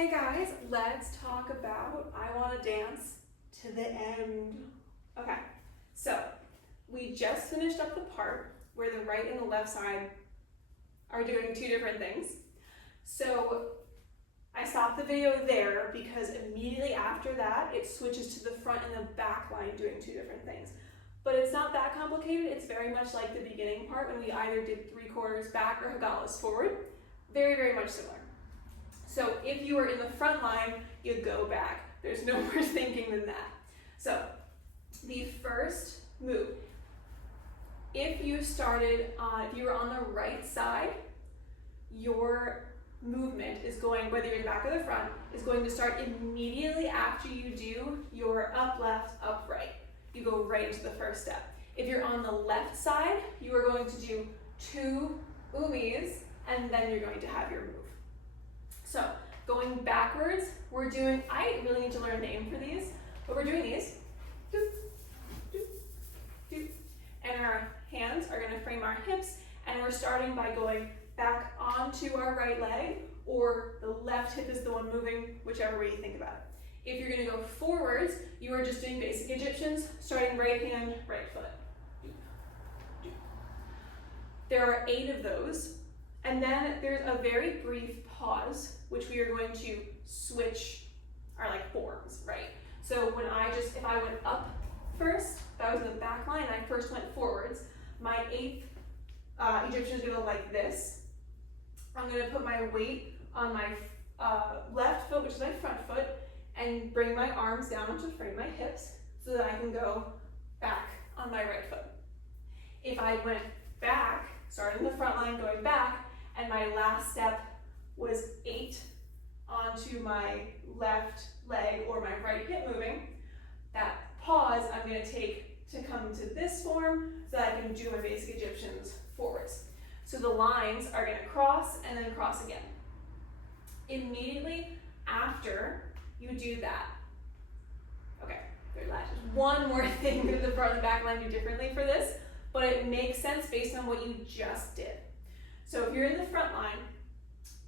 Hey guys, let's talk about I Want to Dance to the End. Okay, so we just finished up the part where the right and the left side are doing two different things. So I stopped the video there because immediately after that, it switches to the front and the back line doing two different things. But it's not that complicated. It's very much like the beginning part when we either did 3/4 back or hagalas forward. Very, very much similar. So if you were in the front line, you go back. There's no more thinking than that. So the first move, if you were on the right side, your movement is going, whether you're in the back or the front, is going to start immediately after you do your up left, up right. You go right into the first step. If you're on the left side, you are going to do 2 umis, and then you're going to have your move. So going backwards, we're doing, I really need to learn a name for these, but we're doing these. Doop, doop, doop. And our hands are going to frame our hips, and we're starting by going back onto our right leg, or the left hip is the one moving, whichever way you think about it. If you're going to go forwards, you are just doing basic Egyptians, starting right hand, right foot. Doop, doop. There are 8 of those, and then there's a very brief pause, which we are going to switch our forms, right? So if I went up first, that was in the back line, and I first went forwards, my 8th Egyptian is going to go like this. I'm going to put my weight on my left foot, which is my front foot, and bring my arms down to frame my hips so that I can go back on my right foot. If I went back, starting the front line, going back, and my last step was 8 onto my left leg or my right hip moving, that pause I'm going to take to come to this form so that I can do my basic Egyptians forwards. So the lines are going to cross and then cross again. Immediately after you do that, okay, there's one more thing that the front and the back line do differently for this, but it makes sense based on what you just did. So if you're in the front line,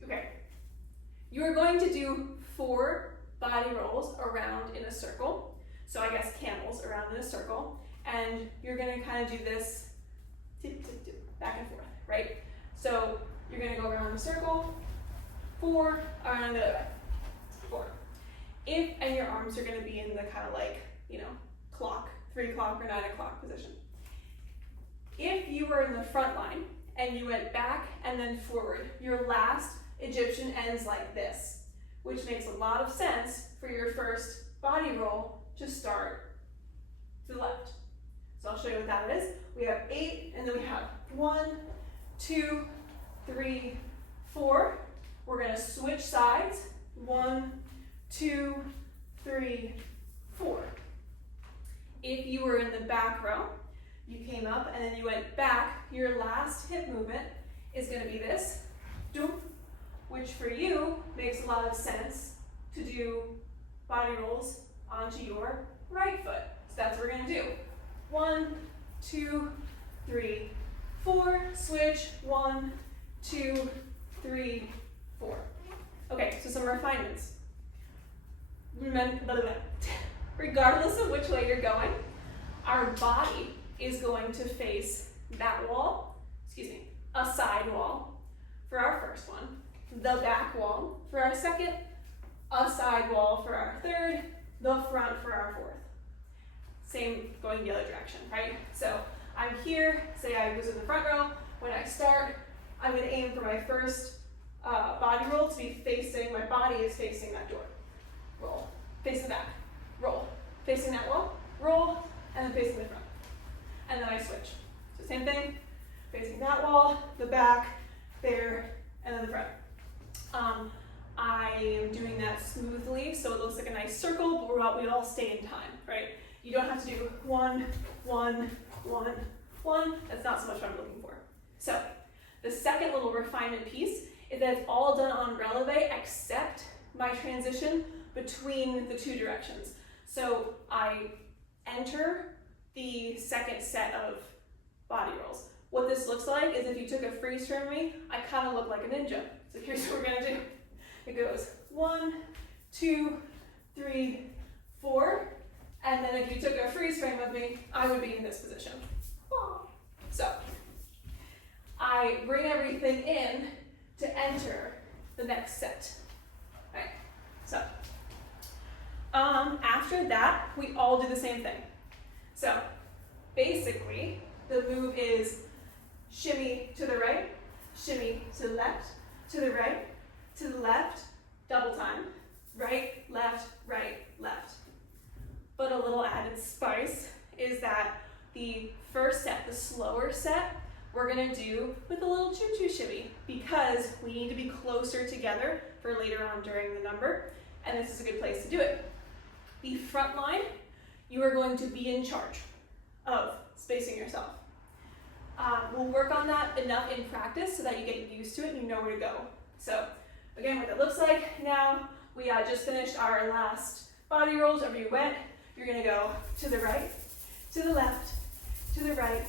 okay, you are going to do 4 body rolls around in a circle. So I guess camels around in a circle. And you're going to kind of do this tip, tip, tip, back and forth, right? So you're going to go around the circle, 4, around the other way, 4. And your arms are going to be in the kind of clock, 3 o'clock or 9 o'clock position. If you were in the front line and you went back and then forward, your last Egyptian ends like this, which makes a lot of sense for your first body roll to start to the left. So I'll show you what that is. We have 8, and then we have 1, 2, 3, 4. We're going to switch sides. 1, 2, 3, 4. If you were in the back row, you came up and then you went back, your last hip movement is going to be this, doop, which for you makes a lot of sense to do body rolls onto your right foot. So that's what we're going to do. 1, 2, 3, 4, switch, 1, 2, 3, 4. Okay, so some refinements. Regardless of which way you're going, our body is going to face that wall, a side wall for our first one, the back wall for our second, a side wall for our third, the front for our fourth. Same going the other direction, right? So I'm here, say I was in the front row. When I start, I'm going to aim for my first body roll to be facing, my body is facing that door. Roll, facing back, roll, facing that wall, roll, and then facing the front. And then I switch. So same thing, facing that wall, the back, there, and then the front. I am doing that smoothly, so it looks like a nice circle, but we all stay in time, right? You don't have to do 1, 1, 1, 1. That's not so much what I'm looking for. So the second little refinement piece is that it's all done on releve except my transition between the 2 directions. So I enter the second set of body rolls. What this looks like is if you took a freeze from me, I kind of look like a ninja. So here's what we're going to do. It goes 1, 2, 3, 4. And then if you took a freeze frame of me, I would be in this position. So I bring everything in to enter the next set. Right? So after that, we all do the same thing. So basically, the move is shimmy to the right, shimmy to the left, to the right, to the left, double time, right, left, left. But a little added spice is that the first set, the slower set, we're gonna do with a little choo-choo shimmy because we need to be closer together for later on during the number, and this is a good place to do it. The front line, you are going to be in charge of spacing yourself. We'll work on that enough in practice so that you get used to it and you know where to go. So again, what that looks like now, we just finished our last body rolls. Wherever you went, you're gonna go to the right, to the left, to the right,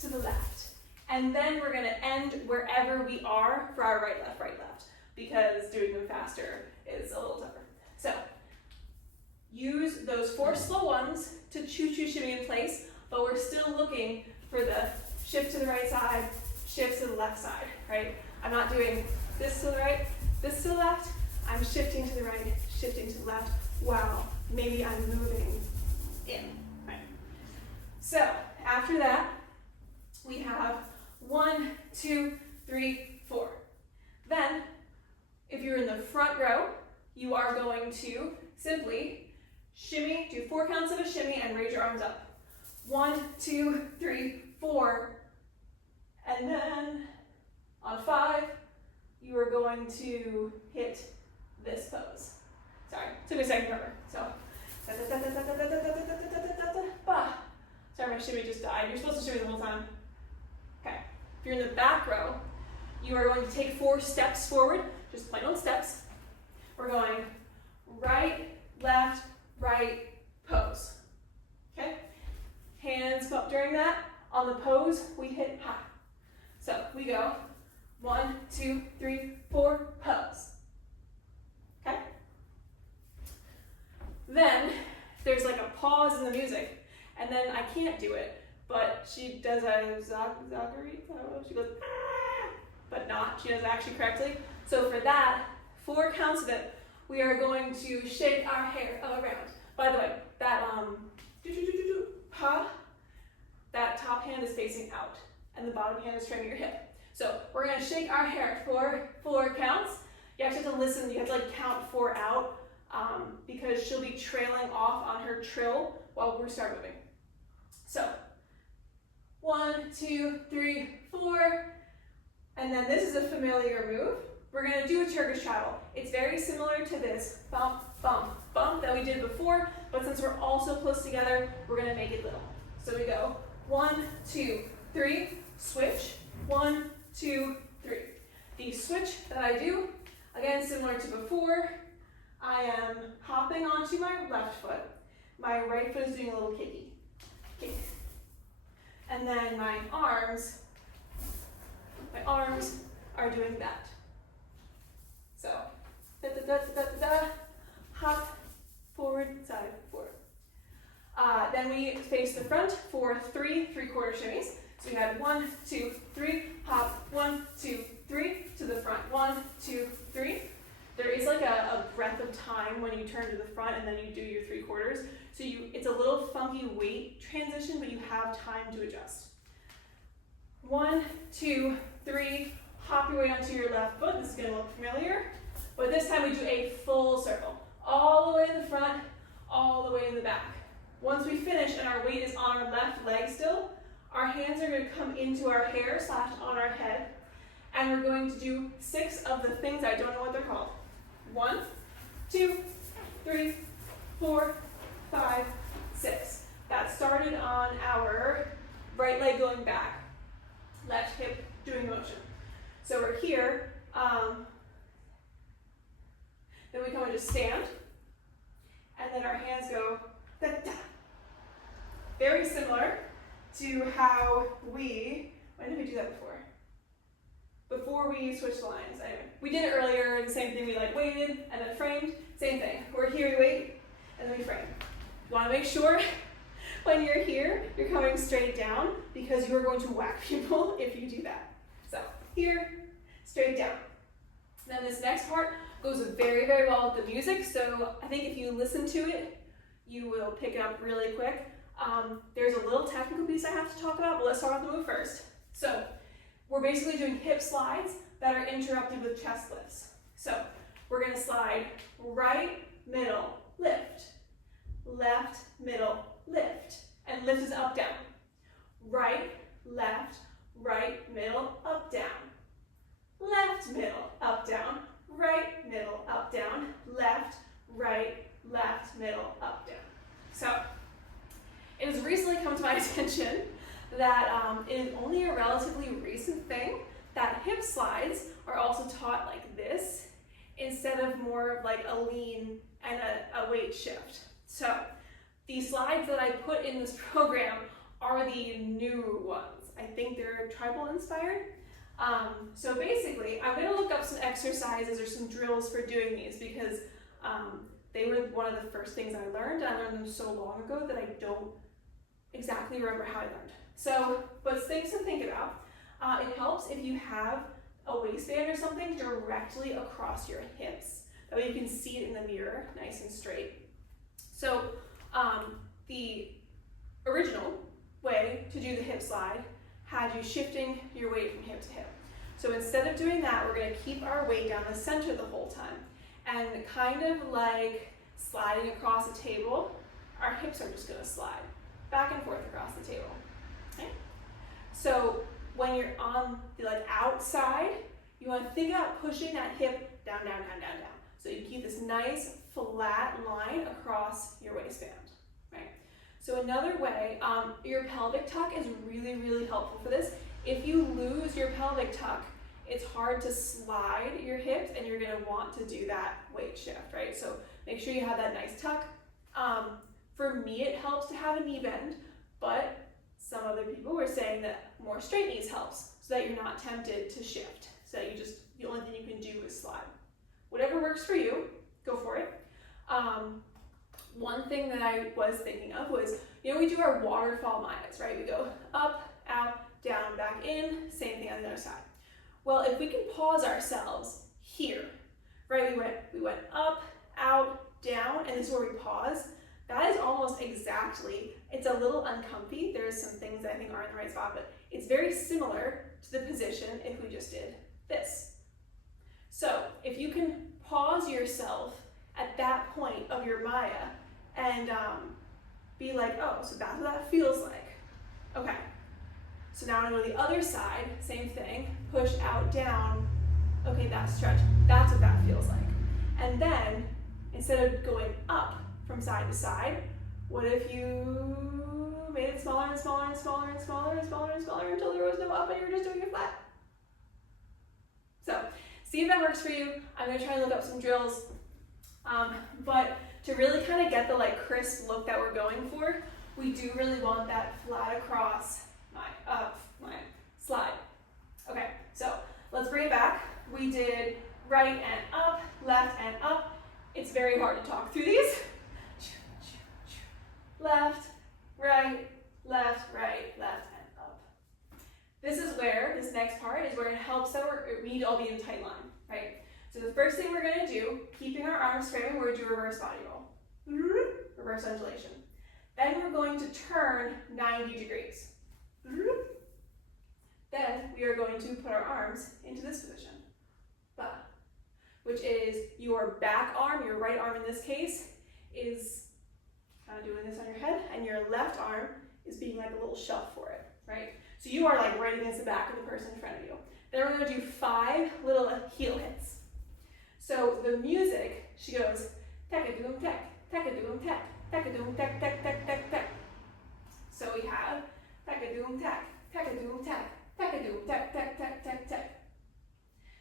to the left. And then we're gonna end wherever we are for our right, left, because doing them faster is a little tougher. So use those 4 slow ones to choo-choo shimmy in place, but we're still looking for the shift to the right side, shift to the left side, right? I'm not doing this to the right, this to the left. I'm shifting to the right, shifting to the left. Wow, maybe I'm moving in, right? So after that, we have 1, 2, 3, 4. Then, if you're in the front row, you are going to simply shimmy, do 4 counts of a shimmy and raise your arms up. 1, 2, 3, 4. And then on 5, you are going to hit this pose. Sorry, took a second to remember. So, sorry, my shimmy just died. You're supposed to shimmy the whole time. Okay, if you're in the back row, you are going to take 4 steps forward, just plain old steps. We're going right, left, right, pose. Okay? Hands go up during that. On the pose, we hit high. So we go 1, 2, 3, 4, pose. Okay? Then there's like a pause in the music, and then I can't do it, but she does a Zachary pose. She goes, ah, but not. She does it actually correctly. So for that, 4 counts of it, we are going to shake our hair around. By the way, that that top hand is facing out, and the bottom hand is framing your hip. So we're gonna shake our hair for 4 counts. You actually have to listen. You have to like count 4 out because she'll be trailing off on her trill while we start moving. So 1, 2, 3, 4, and then this is a familiar move. We're gonna do a Turkish travel. It's very similar to this bump, bump, bump that we did before, but since we're all so close together, we're gonna make it little. So we go 1, 2, 3, switch, 1, 2, 3. The switch that I do, again, similar to before, I am hopping onto my left foot. My right foot is doing a little kicky, kick. And then my arms are doing that. So, da da da da da da, hop, forward, side, forward. Then we face the front for 3 3/4 shimmies. So we had 1, 2, 3, hop, 1, 2, 3, to the front, 1, 2, 3. There is like a breath of time when you turn to the front and then you do your 3/4. So it's a little funky weight transition, but you have time to adjust. 1, 2, 3, hop your way onto your left foot. This is gonna look familiar, but this time we do a full circle. All the way in the front, all the way in the back. Once we finish and our weight is on our left leg still, our hands are gonna come into our hair / on our head, and we're going to do 6 of the things, I don't know what they're called. 1, 2, 3, 4, 5, 6. That started on our right leg going back, left hip doing motion. So we're here, then we come into stand, and then our hands go da da. Very similar to how when did we do that before? before we switch the lines. Anyway, we did it earlier, the same thing, we like waited and then framed, same thing. We're here, we wait, and then we frame. You wanna make sure when you're here, you're coming straight down because you are going to whack people if you do that. So here, straight down. Then this next part goes very, very well with the music, so I think if you listen to it, you will pick it up really quick. There's a little technical piece I have to talk about, but let's talk about the move first. So we're basically doing hip slides that are interrupted with chest lifts. So we're gonna slide right, middle, lift, left, middle, lift, and lift is up, down. Right, left, right, middle, up, down. Left, middle, up, down. Right, middle, up, down. Left, right, left, middle, up, down. So it has recently come to my attention that it is only a relatively recent thing that hip slides are also taught like this instead of more of like a lean and a weight shift. So the slides that I put in this program are the new ones. I think they're tribal inspired. So basically, I'm going to look up some exercises or some drills for doing these because they were one of the first things I learned, and I learned them so long ago that I don't exactly remember how I learned. So, but things to think about. It helps if you have a waistband or something directly across your hips. That way you can see it in the mirror, nice and straight. So, the original way to do the hip slide had you shifting your weight from hip to hip. So instead of doing that, we're going to keep our weight down the center the whole time. And kind of like sliding across a table, our hips are just going to slide back and forth across the table. Okay? So when you're on the outside, you want to think about pushing that hip down, down, down, down, down. So you keep this nice flat line across your waistband. Right? So another way, your pelvic tuck is really, really helpful for this. If you lose your pelvic tuck, it's hard to slide your hips and you're gonna want to do that weight shift, right? So make sure you have that nice tuck. For me, it helps to have a knee bend, but some other people were saying that more straight knees helps so that you're not tempted to shift. So that the only thing you can do is slide. Whatever works for you, go for it. One thing that I was thinking of was, we do our waterfall mayas, right? We go up, out, down, back in, same thing on the other side. Well, if we can pause ourselves here, right? We went up, out, down, and this is where we pause. That is almost exactly, it's a little uncomfy. There's some things that I think aren't in the right spot, but it's very similar to the position if we just did this. So if you can pause yourself at that point of your Maya and be like, oh, so that's what that feels like. Okay, so now I'm gonna go to the other side, same thing, push out, down. Okay, that stretch, that's what that feels like. And then, instead of going up from side to side, what if you made it smaller and smaller and smaller and smaller and smaller and smaller until there was no up and you were just doing it flat? So, see if that works for you. I'm gonna try and look up some drills. But to really kind of get the crisp look that we're going for, we do really want that flat across my slide. Okay, so let's bring it back. We did right and up, left and up. It's very hard to talk through these. Left, right, left, right, left, and up. This is where, this next part is where it helps that we need to all be in a tight line, right? So the first thing we're gonna do, keeping our arms framing, we're gonna do reverse body roll. Reverse undulation. Then we're going to turn 90 degrees. Then we are going to put our arms into this position. Which is your back arm, your right arm in this case, is kind of doing this on your head, and your left arm is being like a little shelf for it, right? So you are right against the back of the person in front of you. Then we're going to do 5 little heel hits. So the music, she goes, teka-doom tek, teka-doom tek, teka-doom tek, tek, tek, tek, tek. So we have teka-doom tek, teka-doom tek, teka-doom tek, tek, tek, tek, tek.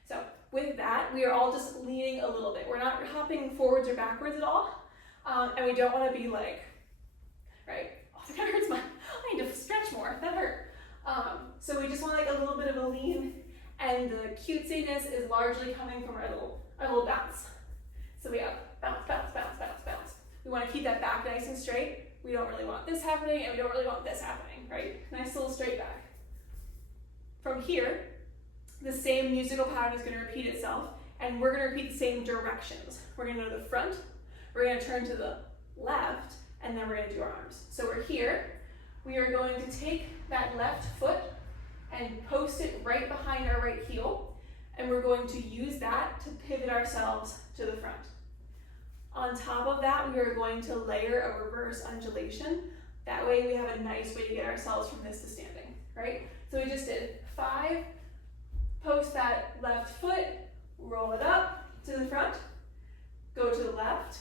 So with that, we are all just leaning a little bit. We're not hopping forwards or backwards at all. And we don't want to be right? Oh, that hurts I need to stretch more, that hurt. So we just want a little bit of a lean And the cutesiness is largely coming from our little bounce. So we have bounce, bounce, bounce, bounce, bounce. We want to keep that back nice and straight. We don't really want this happening, and we don't really want this happening, right? Nice little straight back. From here, the same musical pattern is going to repeat itself, and we're going to repeat the same directions. We're going to go to the front, we're going to turn to the left, and then we're going to do our arms. So we're here. We are going to take that left foot and post it right behind our right heel, and we're going to use that to pivot ourselves to the front. On top of that, we are going to layer a reverse undulation. That way we have a nice way to get ourselves from this to standing, right? So we just did 5, post that left foot, roll it up to the front, go to the left,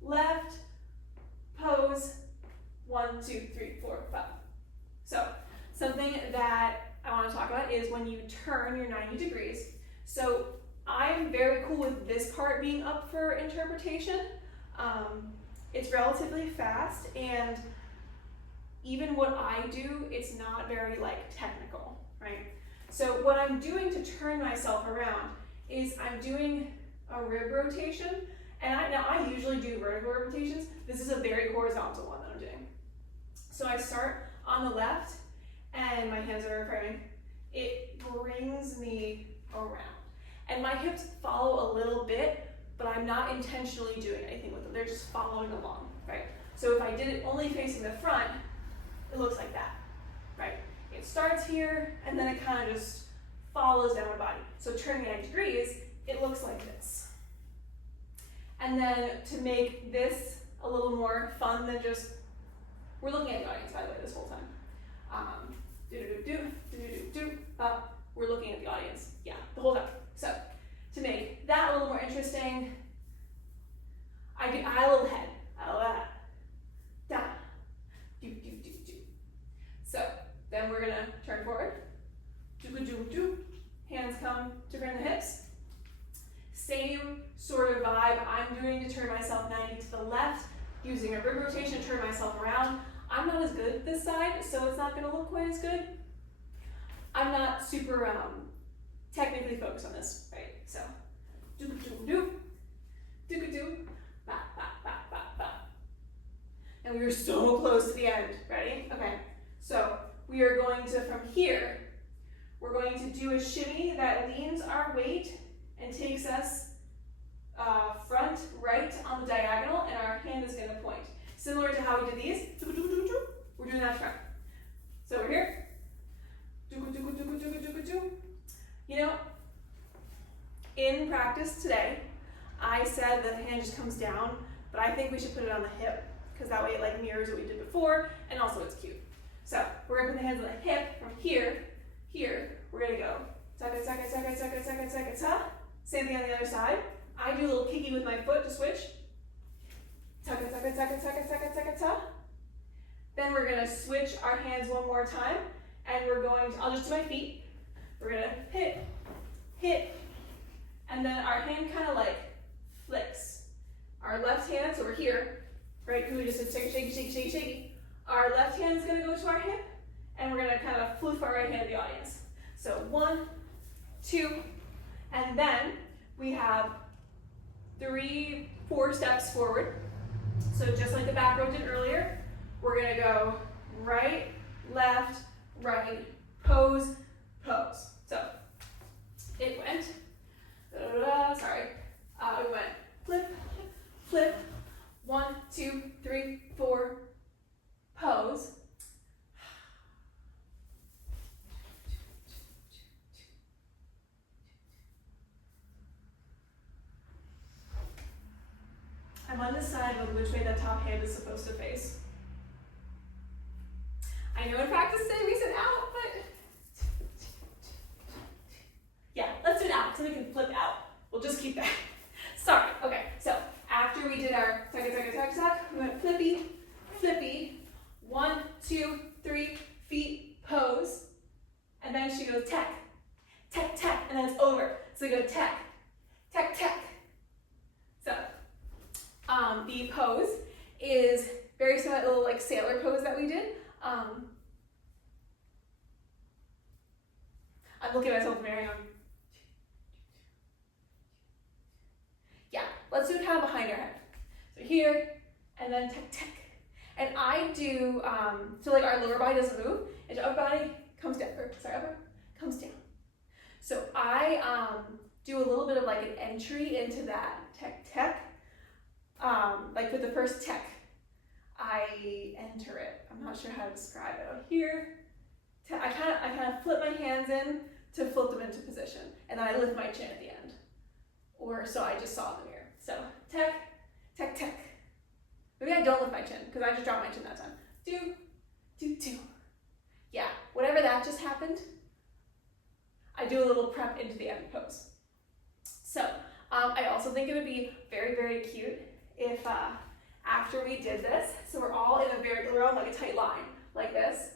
left, pose, 1, 2, 3, 4, 5. So something that I want to talk about is when you turn your 90 degrees. So I'm very cool with this part being up for interpretation. It's relatively fast, and even what I do, it's not very technical, right? So what I'm doing to turn myself around is I'm doing a rib rotation, and I usually do vertical rotations. This is a very horizontal one that I'm doing. So I start on the left, and my hands are framing. It brings me around. And my hips follow a little bit, but I'm not intentionally doing anything with them. They're just following along, right? So if I did it only facing the front, it looks like that, right? It starts here, and then it kind of just follows down my body. So turning 90 degrees, it looks like this. And then to make this a little more fun than just, we're looking at the audience, by the way, this whole time. We're looking at the audience, yeah, the whole time. So to make that a little more interesting, I a little head, da, do. So then we're gonna turn forward, hands come to frame the hips. Same sort of vibe I'm doing to turn myself 90 to the left, using a rib rotation to turn myself around. I'm not as good at this side, so it's not gonna look quite as good. I'm not super technically focused on this, right? So, and we are so close to the end. Ready? Okay. So we are going to, from here, we're going to do a shimmy that leans our weight and takes us front right on the diagonal, and our hand is going to point. Similar to how we did these, we're doing that front. So we're here. You know, in practice today, I said that the hand just comes down, but I think we should put it on the hip, because that way it mirrors what we did before, and also it's cute. So we're gonna put the hands on the hip from here, we're gonna go taka, taka, taka, taka, taka, taka, ta. Same thing on the other side. I do a little kicky with my foot to switch. Taka, taka, taka, taka, taka, taka, ta. Then we're gonna switch our hands one more time, and we're going to, I'll just do my feet. We're gonna hit, and then our hand kind of flicks. Our left hand, so we're here, right? Because we just did shaky. Our left hand is gonna go to our hip, and we're gonna kind of floof our right hand to the audience. So 1, 2, and then we have 3, 4 steps forward. So just like the back row did earlier, we're gonna go right, left, right, pose, pose. So it went, we went flip, 1, 2, 3, 4, pose. I'm undecided on which way that top hand is supposed to face. I know in practice today we said out, but yeah, let's do it out so we can flip out. We'll just keep that. Sorry. Okay, so after we did our tuck, we went flippy, 1, 2, 3, feet, pose, and then she goes tech, and then it's over. So we go tech. So the pose is very similar to the little sailor pose that we did. I'm looking at myself in the mirror. let's do it kind of behind our head. So here, and then tech, tech. And I do, so like our lower body doesn't move, and our upper body comes down, upper comes down. So I do a little bit of like an entry into that tech, tech. Like with the first tech, I enter it. I'm not sure how to describe it. Here, I kind of flip my hands in to flip them into position, and then I lift my chin at the end. Or so I just saw in the mirror. So tech, tech, tech. Maybe I don't lift my chin because I just dropped my chin that time. Do, do, do. Yeah, whatever that just happened, I do a little prep into the end pose. So I also think it would be very, very cute if after we did this, so we're all on like a tight line like this.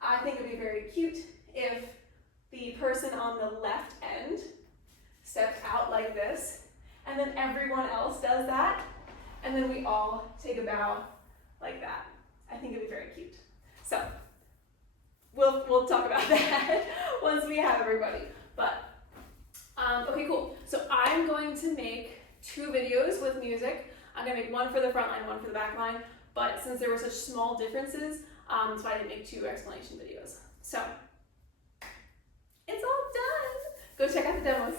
I think it would be very cute if the person on the left end steps out like this, and then everyone else does that, and then we all take a bow like that. I think it'd be very cute. So we'll talk about that once we have everybody. But okay, cool. So I'm going to make 2 videos with music. I'm gonna make one for the front line, one for the back line. But since there were such small differences, so I didn't make 2 explanation videos. So it's all done. Go check out the demos.